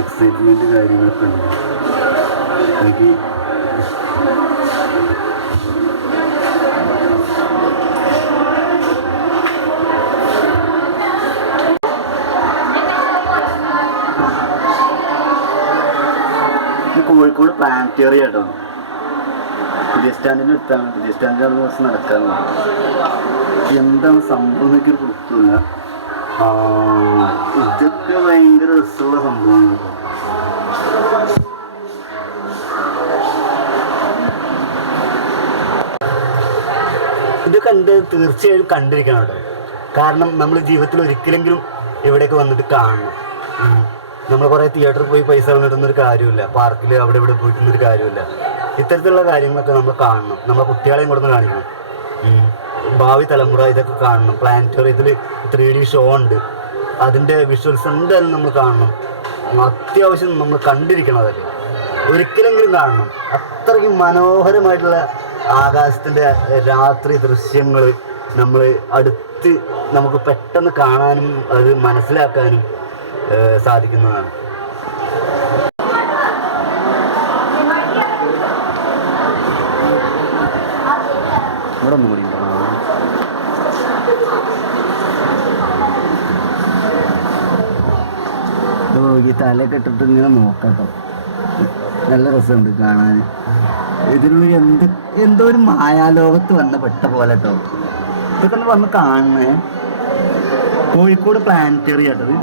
Excitement കാര്യങ്ങളൊക്കെ ഉണ്ട്. എനിക്ക് കോഴിക്കോട് പ്ലാനറ്റേറിയം കേട്ടോ. പുതിയ സ്റ്റാൻഡിൻ്റെ അടുത്താണ്. പുതിയ സ്റ്റാൻഡിൻ്റെ അവിടെ കുറച്ച് നടക്കാൻ എന്താണ് സംഭവം എന്നൊക്കെ കൊടുത്തില്ല. ഇതൊക്കെ ഭയങ്കര രസമുള്ള സംഭവമാണ് കേട്ടോ. ഇത് തീർച്ചയായും കണ്ടിരിക്കണം കേട്ടോ. കാരണം നമ്മൾ ജീവിതത്തിൽ ഒരിക്കലെങ്കിലും ഇവിടെയൊക്കെ വന്നിട്ട് കാണണം. നമ്മൾ കുറേ തിയേറ്ററിൽ പോയി പൈസ കളഞ്ഞിട്ടൊന്നൊരു കാര്യമില്ല. പാർക്കിൽ അവിടെ ഇവിടെ പോയിട്ടൊന്നൊരു കാര്യമില്ല. ഇത്തരത്തിലുള്ള കാര്യങ്ങളൊക്കെ നമ്മൾ കാണണം. നമ്മളെ കുട്ടികളെയും കൊടുന്ന് കാണിക്കണം. ഭാവി തലമുറ ഇതൊക്കെ കാണണം. പ്ലാനറ്റോറിയത്തിൽ 3D ഷോ ഉണ്ട്. അതിൻ്റെ വിഷ്വൽസ് എന്തായാലും നമ്മൾ കാണണം. അത്യാവശ്യം നമ്മൾ കണ്ടിരിക്കണം. അതൊക്കെ ഒരിക്കലെങ്കിലും കാണണം. അത്രയ്ക്കും മനോഹരമായിട്ടുള്ള ആകാശത്തിൻ്റെ രാത്രി ദൃശ്യങ്ങൾ നമ്മൾ അടുത്ത് നമുക്ക് പെട്ടെന്ന് കാണാനും അത് മനസ്സിലാക്കാനും സാധിക്കുന്നതാണ്. ഇവിടെ ഒന്നും കൂടി നോക്കി തലയൊക്കെ ഇട്ടിട്ട് ഇങ്ങനെ നോക്കട്ടോ. നല്ല രസമുണ്ട് കാണാൻ. ഇതിനുള്ളിൽ എന്തോ ഒരു മായാലോകത്ത് വന്ന പെട്ട പോലെ കേട്ടോ. ഇതൊക്കെ ഒന്ന് വന്ന് കാണണേ. കോഴിക്കോട് പ്ലാനറ്റേറിയം കേട്ടത്.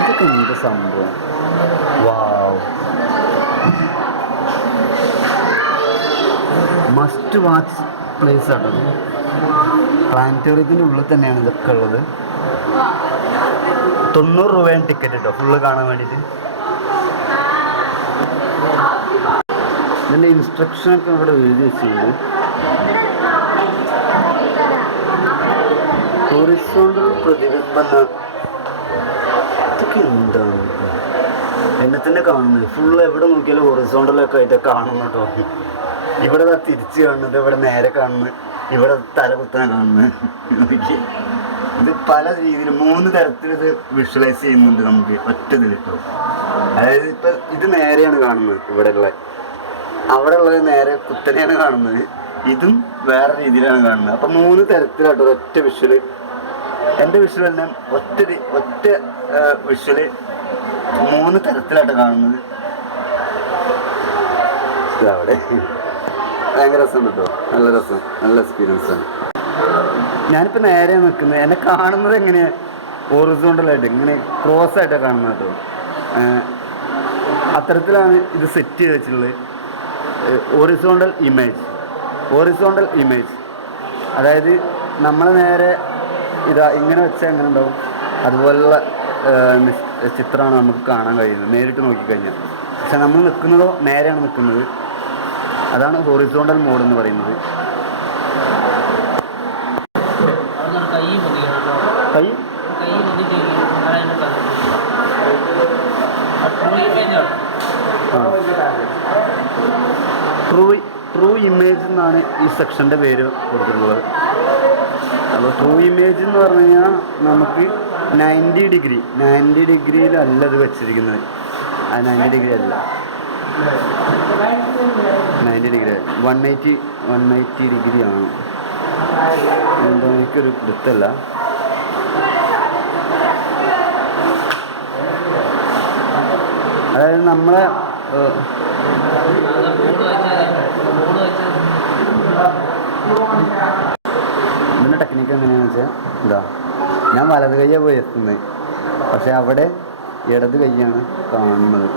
ഇതൊക്കെ എന്ത് സംഭവം. വാവ്, മസ്റ്റ് വാച്ച് പ്ലേസ് ആട്ടത്. പ്ലാനറ്റേറിയത്തിൻ്റെ ഉള്ളിൽ തന്നെയാണ് ഇതൊക്കെ ഉള്ളത്. 90 രൂപയാണ് ടിക്കറ്റ് കേട്ടോ ഫുള്ള് കാണാൻ വേണ്ടിയിട്ട്. ഇതിൻ്റെ ഇൻസ്ട്രക്ഷനൊക്കെ ഇവിടെ എഴുതി വെച്ചിട്ടുണ്ട്. ഹൊറിസോണ്ടൽ പ്രതിബിംബം. ഇതൊക്കെ എന്താണ് എന്നെ തന്നെ കാണുന്നത്. ഫുള്ള് എവിടെ നോക്കിയാലും ഹൊറിസോണ്ടലൊക്കെ ആയിട്ട് കാണുന്നു കേട്ടോ. ഇവിടെ തിരിച്ച് കാണുന്നത്, ഇവിടെ നേരെ കാണുന്നത്, ഇവിടെ തല കുത്താൻ കാണുന്നത്. ഇത് പല രീതിയിൽ 3 തരത്തിൽ ഇത് വിഷ്വലൈസ് ചെയ്യുന്നുണ്ട് നമുക്ക് ഒറ്റ ഇതിൽ കേട്ടോ. അതായത് ഇപ്പം ഇത് നേരെയാണ് കാണുന്നത്, ഇവിടെ ഉള്ള. അവിടെ ഉള്ളത് നേരെ കുത്തനെയാണ് കാണുന്നത്. ഇതും വേറെ രീതിയിലാണ് കാണുന്നത്. അപ്പം 3 തരത്തിലാട്ടോ ഒറ്റ വിഷ്വല്. എൻ്റെ വിഷ്വൽ തന്നെ ഒറ്റ വിഷ്വല് 3 തരത്തിലാട്ടോ കാണുന്നത്. അവിടെ ഭയങ്കര രസം കേട്ടോ. നല്ല രസം, നല്ല എക്സ്പീരിയൻസാണ്. ഞാനിപ്പോൾ നേരെ നിൽക്കുന്നത്. എന്നെ കാണുന്നത് എങ്ങനെയാണ് ഹൊറിസോണ്ടലായിട്ട്, ഇങ്ങനെ ക്രോസ് ആയിട്ടാണ് കാണുന്നത് കേട്ടോ. അത്തരത്തിലാണ് ഇത് സെറ്റ് ചെയ്ത് വെച്ചിട്ടുള്ളത്. Horizontal image. അതായത് നമ്മൾ നേരെ ഇതാ ഇങ്ങനെ വെച്ചാൽ എങ്ങനെ ഉണ്ടാവും അതുപോലുള്ള ചിത്രമാണ് നമുക്ക് കാണാൻ കഴിയുന്നത് നേരിട്ട് നോക്കിക്കഴിഞ്ഞാൽ. പക്ഷെ നമ്മൾ നിൽക്കുന്നതോ നേരെയാണ് നിൽക്കുന്നത്. അതാണ് ഹൊറിസോണ്ടൽ മോഡ് എന്ന് പറയുന്നത്. ട്രൂ ഇമേജ് എന്നാണ് ഈ സെക്ഷൻ്റെ പേര് കൊടുത്തിട്ടുള്ളത്. അപ്പോൾ ട്രൂ ഇമേജ് എന്ന് പറഞ്ഞു കഴിഞ്ഞാൽ നമുക്ക് 90 ഡിഗ്രിയിലല്ല ഇത് വെച്ചിരിക്കുന്നത്. ആ 90 ഡിഗ്രി അല്ല, 90 ഡിഗ്രി 180 ഡിഗ്രിയാണ്. എന്തോ എനിക്കൊരു വൃത്തല്ല. അതായത് നമ്മളെ ഇതിൻ്റെ ടെക്നിക്ക് എങ്ങനെയാണെന്ന് വെച്ചാൽ ഇതാ, ഞാൻ വലത് കൈയാണ് പോയി എത്തുന്നത്. പക്ഷെ അവിടെ ഇടത് കൈയാണ് കാണുന്നത്.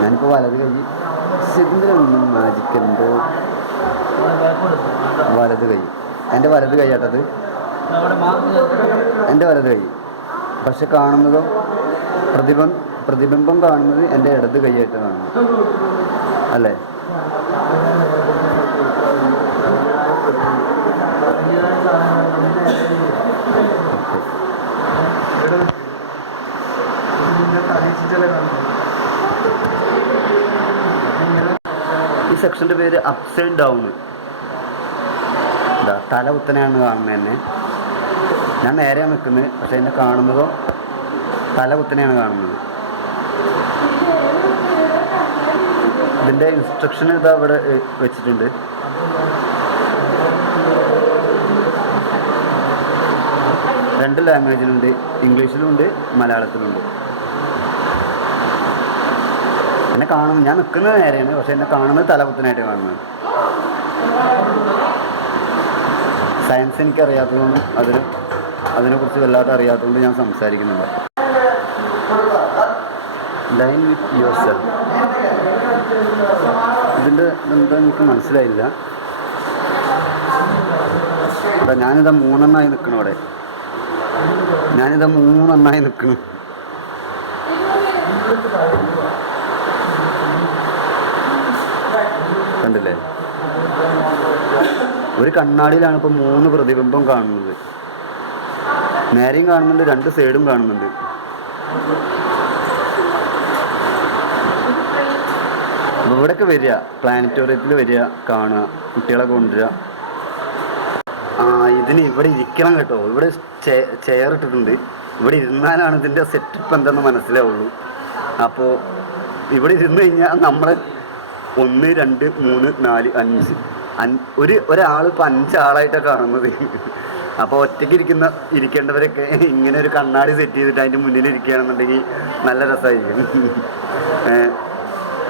ഞാനിപ്പോൾ വലത് കൈ ഇതിലൊന്നും മാജിക്ക് എന്തോ. വലത് കൈ എൻ്റെ വലത് കൈയാട്ടത്, എൻ്റെ വലത് കൈ. പക്ഷെ കാണുന്നതോ പ്രതിബിംബം കാണുന്നത് എൻ്റെ ഇടത് കൈയായിട്ട് കാണുന്നു അല്ലേ. ഈ സെക്ഷൻ്റെ പേര് അപ്സൈഡ് ഡൗൺ. തല കുത്തനെയാണ് കാണുന്നത് തന്നെ. ഞാൻ നേരെയാണ് നിൽക്കുന്നത്, പക്ഷെ എന്നെ കാണുന്നതോ തല കുത്തനെയാണ് കാണുന്നത്. ഇതിൻ്റെ ഇൻസ്ട്രക്ഷൻ ഇതാ ഇവിടെ വെച്ചിട്ടുണ്ട്. രണ്ട് ലാംഗ്വേജിലുണ്ട്, ഇംഗ്ലീഷിലുണ്ട് മലയാളത്തിലുണ്ട്. എന്നെ കാണുന്നത്, ഞാൻ നിൽക്കുന്നത് നേരെയാണ്, പക്ഷെ എന്നെ കാണുന്നത് തലകുത്തനായിട്ട് കാണുന്നത്. സയൻസ് എനിക്കറിയാത്തതുകൊണ്ടും അതിനെക്കുറിച്ച് വല്ലാതെ അറിയാത്തതുകൊണ്ട് ഞാൻ സംസാരിക്കുന്നില്ല. ലൈൻ വിത്ത് യുവർ സെൽഫ്, ഇതിൻ്റെ എന്താ എനിക്ക് മനസ്സിലായില്ല. ഞാനിതാ 3 എണ്ണമായി നിൽക്കണം അവിടെ, ഞാനിതാ 3 എണ്ണമായി നിൽക്കണം. കണ്ടില്ലേ, ഒരു കണ്ണാടിയിലാണ് ഇപ്പോൾ 3 പ്രതിബിംബം കാണുന്നത്. നേരെയും കാണുന്നുണ്ട്, 2 സൈഡും കാണുന്നുണ്ട്. ഇവിടെയൊക്കെ വരിക, പ്ലാനറ്റോറിയത്തിൽ വരിക, കാണുക, കുട്ടികളെ കൊണ്ടുവരിക. ഇതിന് ഇവിടെ ഇരിക്കണം കേട്ടോ. ഇവിടെ ചെയർ ഇട്ടിട്ടുണ്ട്, ഇവിടെ ഇരുന്നാലാണ് ഇതിൻ്റെ സെറ്റപ്പ് എന്താണെന്ന് മനസ്സിലാവുള്ളൂ. അപ്പോൾ ഇവിടെ ഇരുന്ന് കഴിഞ്ഞാൽ നമ്മൾ 1 2 3 4 5 ഒരാൾ ഇപ്പോൾ 5 ആളായിട്ടാണ് കാണുന്നത്. അപ്പോൾ ഒറ്റയ്ക്ക് ഇരിക്കേണ്ടവരൊക്കെ ഇങ്ങനെ ഒരു കണ്ണാടി സെറ്റ് ചെയ്തിട്ട് അതിൻ്റെ മുന്നിൽ ഇരിക്കുകയാണെന്നുണ്ടെങ്കിൽ നല്ല രസമായിരിക്കും.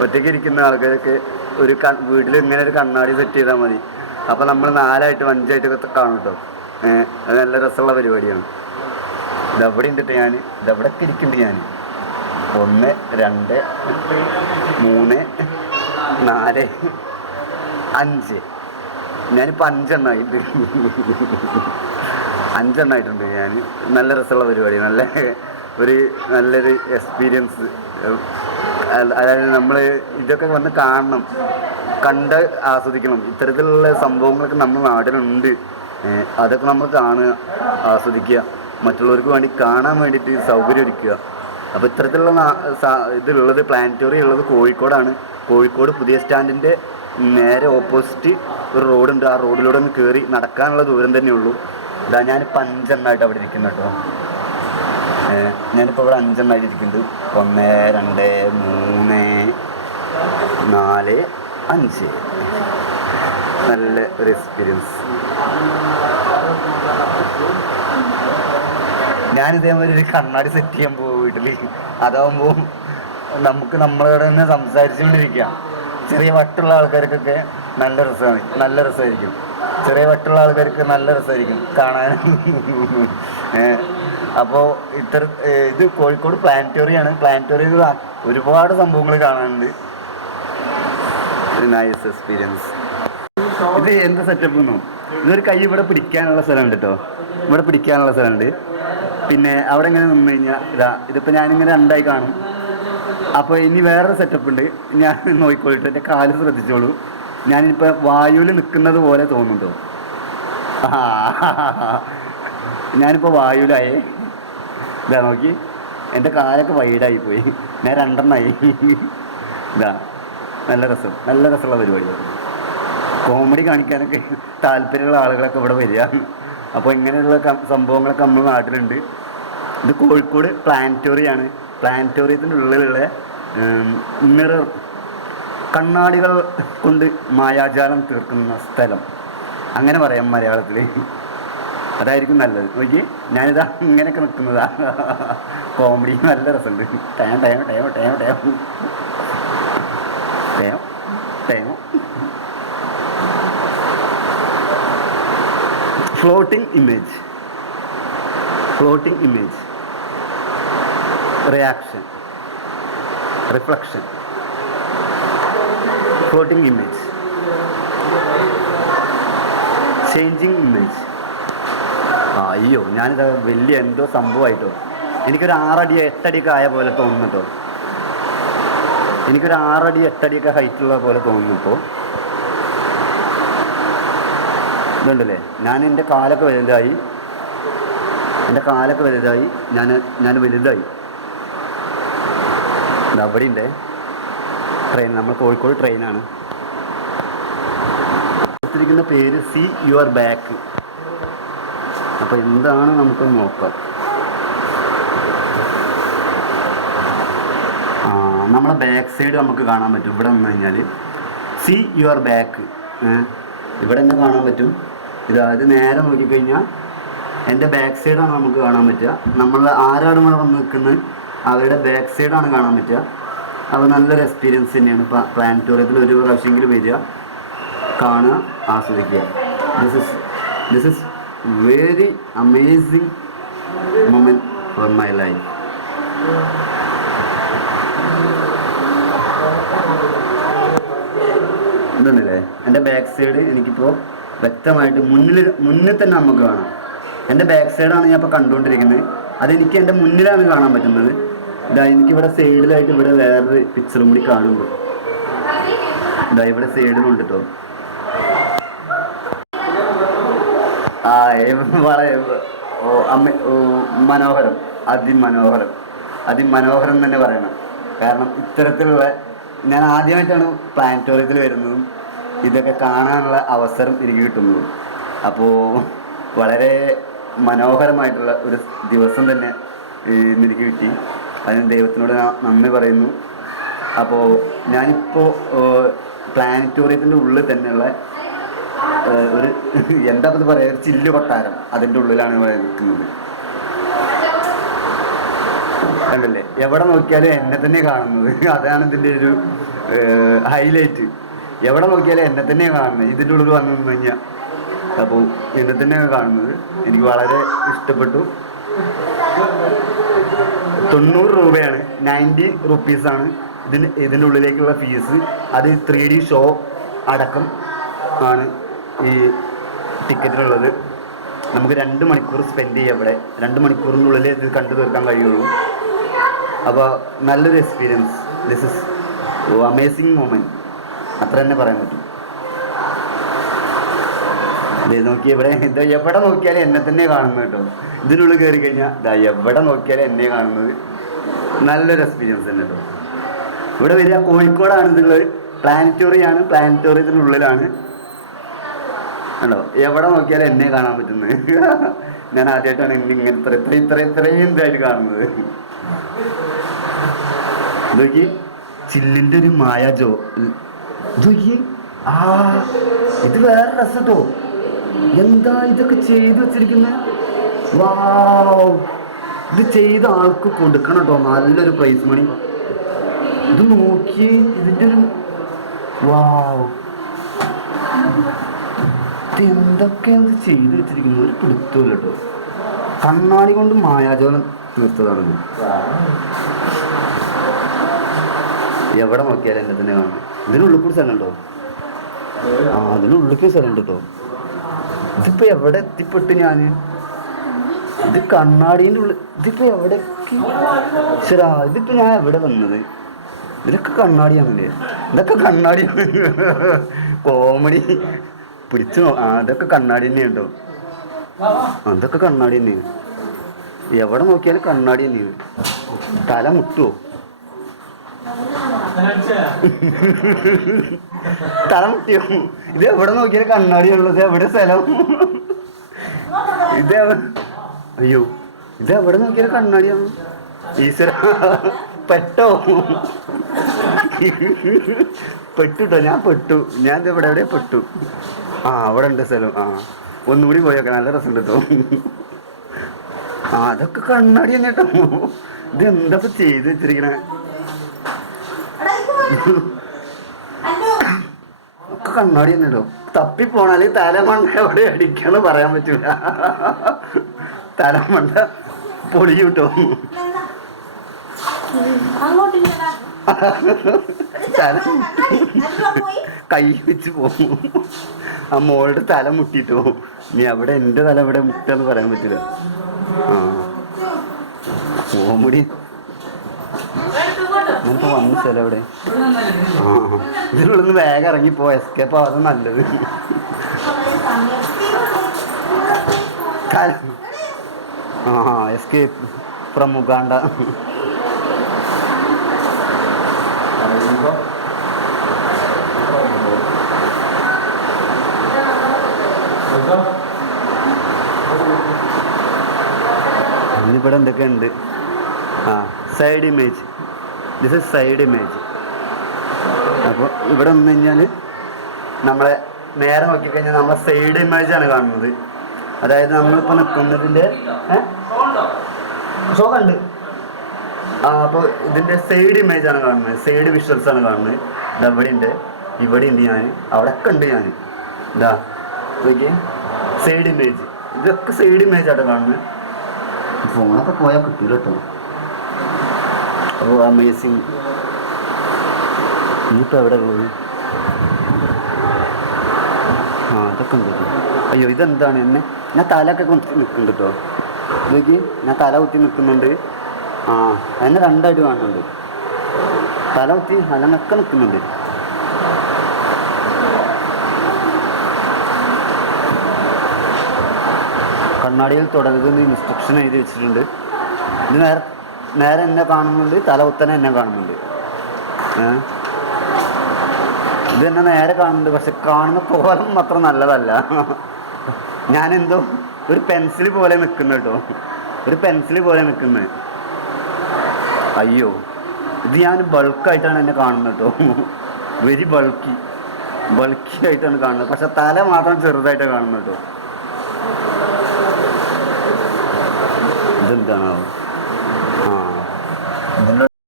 ഒറ്റയ്ക്ക് ഇരിക്കുന്ന ആൾക്കാരൊക്കെ വീട്ടിൽ ഇങ്ങനെ ഒരു കണ്ണാടി സെറ്റ് ചെയ്താൽ മതി. അപ്പോൾ നമ്മൾ 4ആയിട്ടും 5ആയിട്ടൊക്കെ കാണും കേട്ടോ. അത് നല്ല രസമുള്ള പരിപാടിയാണ്. ഇതവിടെ ഉണ്ടിട്ട് ഇതവിടെയൊക്കെ ഇരിക്കുന്നുണ്ട് ഞാൻ. 1 2 3 4 5, ഞാനിപ്പോൾ 5 എണ്ണമായിട്ട് 5 എണ്ണമായിട്ടുണ്ട് ഞാൻ. നല്ല രസമുള്ള പരിപാടി, നല്ലൊരു എക്സ്പീരിയൻസ്. അതായത് നമ്മൾ ഇതൊക്കെ വന്ന് കാണണം, കണ്ട് ആസ്വദിക്കണം. ഇത്തരത്തിലുള്ള സംഭവങ്ങളൊക്കെ നമ്മുടെ നാട്ടിലുണ്ട്. അതൊക്കെ നമ്മൾ കാണുക, ആസ്വദിക്കുക, മറ്റുള്ളവർക്ക് വേണ്ടി കാണാൻ വേണ്ടിയിട്ട് സൗകര്യം ഒരുക്കുക. അപ്പോൾ ഇത്തരത്തിലുള്ള ഇതുള്ളത്, പ്ലാനറ്റോറിയം ഉള്ളത് കോഴിക്കോടാണ്. കോഴിക്കോട് പുതിയ സ്റ്റാൻഡിൻ്റെ നേരെ ഓപ്പോസിറ്റ് ഒരു റോഡുണ്ട്. ആ റോഡിലൂടെ ഒന്ന് കയറി നടക്കാനുള്ള ദൂരം തന്നെ ഉള്ളൂ. ഇതാ ഞാനിപ്പോൾ 5 എണ്ണമായിട്ട് അവിടെ ഇരിക്കുന്നു കേട്ടോ. ഞാനിപ്പോൾ ഇവിടെ 5 എണ്ണമായിട്ട് ഇരിക്കുന്നുണ്ട്. 1 2 3 4 5. നല്ല ഒരു എക്സ്പീരിയൻസ്. ഞാനിതേമാതിരി ഒരു കണ്ണാടി സെറ്റ് ചെയ്യാൻ പോകും വീട്ടിൽ. അതാവുമ്പോൾ നമുക്ക് നമ്മളോട് തന്നെ സംസാരിച്ചുകൊണ്ടിരിക്കാം. ചെറിയ വട്ടുള്ള ആൾക്കാർക്കൊക്കെ നല്ല രസമായിരിക്കും. ചെറിയ വട്ടുള്ള ആൾക്കാർക്ക് നല്ല രസമായിരിക്കും കാണാൻ. അപ്പോൾ ഇത് കോഴിക്കോട് പ്ലാനറ്റോറിയമാണ്. പ്ലാനറ്റോറിയത്തിൽ ഒരുപാട് സംഭവങ്ങൾ കാണാനുണ്ട്. Nice experience. ഇത് എന്ത് സെറ്റപ്പ് എന്നോ, ഇതൊരു കൈ ഇവിടെ പിടിക്കാനുള്ള സ്ഥലമുണ്ട് കേട്ടോ. ഇവിടെ പിടിക്കാനുള്ള സ്ഥലമുണ്ട്. പിന്നെ അവിടെ ഇങ്ങനെ നിന്ന് കഴിഞ്ഞാൽ ഇതിപ്പോൾ ഞാനിങ്ങനെ 2ആയി കാണും. അപ്പോൾ ഇനി വേറൊരു സെറ്റപ്പ് ഉണ്ട്. ഞാൻ നോക്കിക്കോളിട്ട് എൻ്റെ കാല് ശ്രദ്ധിച്ചോളൂ. ഞാനിപ്പോൾ വായുവിൽ നിൽക്കുന്നത് പോലെ തോന്നുന്നുണ്ടോ? ഞാനിപ്പോൾ വായുവിലായേ. ഇതാ നോക്കി, എൻ്റെ കാലൊക്കെ വൈഡായിപ്പോയി. ഞാൻ 2 എണ്ണമായി. നല്ല രസമുള്ള പരിപാടിയാണ്. കോമഡി കാണിക്കാനൊക്കെ താല്പര്യമുള്ള ആളുകളൊക്കെ ഇവിടെ വരിക. അപ്പോൾ ഇങ്ങനെയുള്ള സംഭവങ്ങളൊക്കെ നമ്മുടെ നാട്ടിലുണ്ട്. ഇത് കോഴിക്കോട് പ്ലാനറ്റോറിയമാണ്. പ്ലാനറ്റോറിയത്തിൻ്റെ ഉള്ളിലുള്ള മിറർ, കണ്ണാടികൾ കൊണ്ട് മായാജാലം തീർക്കുന്ന സ്ഥലം, അങ്ങനെ പറയാം മലയാളത്തിൽ. അതായിരിക്കും നല്ലത്. നോക്കി, ഞാനിതാ ഇങ്ങനെയൊക്കെ നിൽക്കുന്നതാ. കോമഡി നല്ല രസമുണ്ട്. Floating image, reaction, reflection, floating image, changing image. അയ്യോ, ഞാനിത് വലിയ എന്തോ സംഭവമായിട്ടോ. എനിക്കൊരു 6 അടി 8 അടിയൊക്കെ ആയ പോലെ തോന്നുന്നുട്ടോ. എനിക്കൊരു 6 അടി 8 അടിയൊക്കെ ഹൈറ്റുള്ള പോലെ തോന്നുന്നു. ഇതുണ്ടല്ലേ, എൻ്റെ കാലൊക്കെ വലുതായി, ഞാൻ വലുതായി. അവിടെ ഉണ്ട് ട്രെയിൻ, നമ്മൾ കോഴിക്കോട് ട്രെയിനാണ്. കൊടുത്തിരിക്കുന്ന പേര് സീ യുവർ ബാക്ക്. അപ്പോൾ എന്താണ് നമുക്ക് നോക്കാം. നമ്മളെ ബാക്ക് സൈഡ് നമുക്ക് കാണാൻ പറ്റും. ഇവിടെ വന്നു കഴിഞ്ഞാൽ സീ യുവർ ബാക്ക്, ഇവിടെ തന്നെ കാണാൻ പറ്റും. ഇത് നേരെ നോക്കിക്കഴിഞ്ഞാൽ എൻ്റെ ബാക്ക് സൈഡാണ് നമുക്ക് കാണാൻ പറ്റുക. നമ്മൾ ആരാണ് ഇവിടെ വന്ന് നിൽക്കുന്നത് അവരുടെ ബാക്ക് സൈഡാണ് കാണാൻ പറ്റുക. അപ്പോൾ നല്ലൊരു എക്സ്പീരിയൻസ് തന്നെയാണ്. പ്ലാനറ്റോറിയത്തിൽ ഒരു പ്രാവശ്യമെങ്കിലും വരിക, കാണുക, ആസ്വദിക്കുക. This is very amazing moment for my life. ഇതൊന്നുമില്ലേ എൻ്റെ ബാക്ക് സൈഡ് എനിക്കിപ്പോൾ വ്യക്തമായിട്ട് മുന്നിൽ തന്നെ നമുക്ക് കാണാം. എൻ്റെ ബാക്ക് സൈഡാണ് ഞാൻ ഇപ്പോൾ കണ്ടുകൊണ്ടിരിക്കുന്നത്. അതെനിക്ക് എൻ്റെ മുന്നിലാണ് കാണാൻ പറ്റുന്നത്. ഇതാ എനിക്കിവിടെ സൈഡിലായിട്ട് ഇവിടെ വേറൊരു പിക്ചറും കൂടി കാണുമ്പോൾ ഇതാ ഇവിടെ സൈഡിലുണ്ട് കേട്ടോ. മനോഹരം, അതിമനോഹരം തന്നെ പറയണം. കാരണം ഇത്തരത്തിലുള്ള ഞാൻ ആദ്യമായിട്ടാണ് പ്ലാനറ്റോറിയത്തിൽ വരുന്നതും ഇതൊക്കെ കാണാനുള്ള അവസരം എനിക്ക് കിട്ടുന്നതും. അപ്പോൾ വളരെ മനോഹരമായിട്ടുള്ള ഒരു ദിവസം തന്നെ എനിക്ക് കിട്ടി. അതിന് ദൈവത്തിനോട് നന്ദി പറയുന്നു. അപ്പോൾ ഞാനിപ്പോൾ പ്ലാനറ്റോറിയത്തിൻ്റെ ഉള്ളിൽ തന്നെയുള്ള ഒരു എന്താ പറയുക, ഒരു ചില്ല് കൊട്ടാരം അതിൻ്റെ ഉള്ളിലാണ് നിൽക്കുന്നത്. കണ്ടല്ലേ, എവിടെ നോക്കിയാലും എന്നെ തന്നെ കാണുന്നത്. അതാണ് ഇതിൻ്റെ ഒരു ഹൈലൈറ്റ്. എവിടെ നോക്കിയാലും എന്നെ തന്നെയാണ് കാണുന്നത് ഇതിൻ്റെ ഉള്ളിൽ വന്നു നിന്ന് കഴിഞ്ഞാൽ. അപ്പോൾ എന്നെ തന്നെയാണ് കാണുന്നത്. എനിക്ക് വളരെ ഇഷ്ടപ്പെട്ടു. 90 രൂപയാണ്, 90 റുപ്പീസാണ് ഇതിൻ്റെ ഉള്ളിലേക്കുള്ള ഫീസ്. അത് 3D ഷോ അടക്കം ആണ് ഈ ടിക്കറ്റിനുള്ളത്. നമുക്ക് 2 മണിക്കൂർ സ്പെൻഡ് ചെയ്യാം ഇവിടെ. 2 മണിക്കൂറിനുള്ളിൽ ഇത് കണ്ടു തീർക്കാൻ കഴിയുള്ളൂ. അപ്പോൾ നല്ലൊരു experience. This is amazing moment, അത്ര തന്നെ പറയാൻ പറ്റും. ഇത് നോക്കി ഇവിടെ എവിടെ നോക്കിയാലും എന്നെ തന്നെ കാണുന്നത് കേട്ടോ. ഇതിനുള്ളിൽ കയറി കഴിഞ്ഞാൽ എവിടെ നോക്കിയാലും എന്നെ കാണുന്നത്. നല്ലൊരു എക്സ്പീരിയൻസ് തന്നെ കേട്ടോ. ഇവിടെ വരിക കോഴിക്കോടാണ് ഇതുള്ളത്. പ്ലാനറ്റോറിയാണ്, പ്ലാനറ്റോറിയത്തിനുള്ളിലാണ് കണ്ടോ. എവിടെ നോക്കിയാലും എന്നെ കാണാൻ പറ്റുന്നത്. ഞാൻ ആദ്യമായിട്ടാണ് ഇങ്ങനത്തെ ഇത്രയും ഇതായിട്ട് കാണുന്നത്. ഇതൊക്കെ ചില്ലിൻ്റെ ഒരു മായാജോ. ഇതൊക്കെ ഇത് വേറെ രസം കേട്ടോ. എന്താ ഇതൊക്കെ ചെയ്ത് വെച്ചിരിക്കുന്നത്. വാവ്, ഇത് ചെയ്ത ആൾക്ക് കൊടുക്കണം കേട്ടോ നല്ലൊരു പ്രൈസ് മണി. ഇത് നോക്കി ഇതിൻ്റെ ഒരു വാവ്, ഇത് എന്തൊക്കെയാണ് ചെയ്ത് വെച്ചിരിക്കുന്നത്. ഒരു പിടുത്തമില്ല കേട്ടോ. കണ്ണാടി കൊണ്ട് മായാജോലം തീർത്തതാണിത്. എവിടെ നോക്കിയാലും എന്നെ തന്നെ കാണുന്നത്. ഇതിനുള്ളിൽ കൂടി സ്ഥലം ഉണ്ടോ? അതിനുള്ളിൽ കൂടി സ്ഥലം ഉണ്ട് കേട്ടോ. ഇതിപ്പോൾ എവിടെ എത്തിപ്പെട്ട് ഞാൻ. ഇത് കണ്ണാടീൻ്റെ ഉള്ളിൽ. ഇതിപ്പോൾ എവിടേക്ക് ശരാ, ഇതിപ്പോൾ ഞാൻ എവിടെ വന്നത്. ഇതിലൊക്കെ കണ്ണാടിയാണല്ലേ. ഇതൊക്കെ കണ്ണാടിയാണ്. കോമഡി പിടിച്ചു. ഇതൊക്കെ കണ്ണാടി തന്നെയാണ് കേട്ടോ. അതൊക്കെ കണ്ണാടി തന്നെയാണ്. എവിടെ നോക്കിയാലും കണ്ണാടി തന്നെയാണ്. തല മുട്ടുവോ? തല മുട്ടിയോ? ഇത് എവിടെ നോക്കിയാലും കണ്ണാടിയുള്ളത്. എവിടെ സ്ഥലം? അയ്യോ, ഇത് എവിടെ നോക്കിയാലും കണ്ണാടിയാണ്. ഈശ്വര, പെട്ടോ? പെട്ടുട്ടോ, ഞാൻ പെട്ടു. ഞാൻ ഇത് എവിടെ പെട്ടു. അവിടെ ഉണ്ട് സ്ഥലം. ഒന്നുകൂടി പോയൊക്കെ നല്ല രസം കേട്ടോ. അതൊക്കെ കണ്ണാടി തന്നെ കേട്ടോ. ഇത് എന്താ ചെയ്ത് വെച്ചിരിക്കണേ. ഒക്കെ കണ്ണാടി തന്നെ കേട്ടോ. തപ്പിപ്പോണാല് തലമണ്ട എവിടെ അടിക്കാന്ന് പറയാൻ പറ്റൂല. തലമണ്ട പൊളിയും കേട്ടോ. കൈ വെച്ച് പോകും. ആ മോളുടെ തല മുട്ടിട്ടോ. നീ അവിടെ എൻ്റെ തല ഇവിടെ മുട്ടെന്ന് പറയാൻ പറ്റില്ല. കോമഡി. ഞാനിപ്പോ വന്ന സ്ഥലം എവിടെ? ഇതിനുള്ളിൽ വേഗം ഇറങ്ങിപ്പോ. എസ്കേപ്പ് ആവാതെ നല്ലത്. Escape from Uganda. ഇവിടെ എന്തൊക്കെ ഉണ്ട്? ആ, side image. This is side image. അപ്പോൾ ഇവിടെ വന്നു കഴിഞ്ഞാൽ നമ്മളെ നേരെ നോക്കിക്കഴിഞ്ഞാൽ നമ്മളെ സൈഡ് ഇമേജാണ് കാണുന്നത്. അതായത് നമ്മളിപ്പോൾ നിൽക്കുന്നതിൻ്റെ ഷോ കണ്ട് അപ്പോൾ ഇതിൻ്റെ സൈഡ് ഇമേജാണ് കാണുന്നത്, സൈഡ് വിഷ്വൽസാണ് കാണുന്നത്. ഇത് ഇവിടെ ഉണ്ട് ഞാൻ, അവിടെ ഒക്കെ ഉണ്ട് ഞാൻ. ഇതാ നോക്കിയേ, സൈഡ് ഇമേജ്. ഇതൊക്കെ സൈഡ് ഇമേജാണ് കാണുന്നത്. ഫോണൊക്കെ പോയാൽ കിട്ടില്ല കേട്ടോ. ഓ അമേസിങ്. ഇനിയിപ്പോൾ എവിടെ ഉള്ളത്? ആ അതൊക്കെ ഉണ്ട്. അയ്യോ ഇതെന്താണ്? ഞാൻ തലയൊക്കെ കുത്തി നിൽക്കുന്നുണ്ട് കേട്ടോ. നോക്കി, ഞാൻ തല കുത്തി നിൽക്കുന്നുണ്ട്. ആ എന്നെ രണ്ടായിട്ട് കാണുന്നുണ്ട്. തല കുത്തി അലങ്ങൊക്കെ നിൽക്കുന്നുണ്ട്. കണ്ണാടിയിൽ തുടരുതെന്ന് ഇൻസ്ട്രക്ഷൻ എഴുതി വെച്ചിട്ടുണ്ട്. ഇത് നേരെ എന്നെ കാണുന്നുണ്ട്, തല കുത്തനെ എന്നെ കാണുന്നുണ്ട്. ഇത് എന്നെ നേരെ കാണുന്നുണ്ട്, പക്ഷെ കാണുന്ന കോലം അത്ര നല്ലതല്ല. ഞാനെന്തോ ഒരു പെൻസിൽ പോലെ നിൽക്കുന്നു കേട്ടോ, ഒരു പെൻസിൽ പോലെ നിൽക്കുന്നത്. അയ്യോ ഇത് ഞാൻ ബൾക്കായിട്ടാണ് എന്നെ കാണുന്നത് കേട്ടോ. വെരി ബൾക്കി ആയിട്ടാണ് കാണുന്നത്. പക്ഷെ തല മാത്രം ചെറുതായിട്ടാണ് കാണുന്നത് കേട്ടോ. ഇതെന്താണോ?